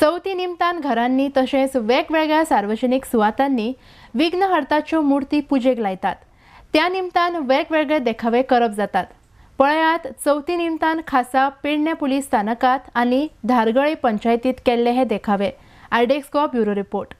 चवथी निमतान घरांनी तशेंच वेगवेगळ्या सार्वजनिक सुवातांनी विघ्नहर्ताच्यो मुर्ती पुजेक लायतात। त्या निमतान वेगवेगळे देखावे करप जातात। पळयात चवथी निमतान खासा पेडणे पुलीस स्थानकात आनी धारगळे पंचायतीत केल्ले हे देखावे। Iodex bureau report.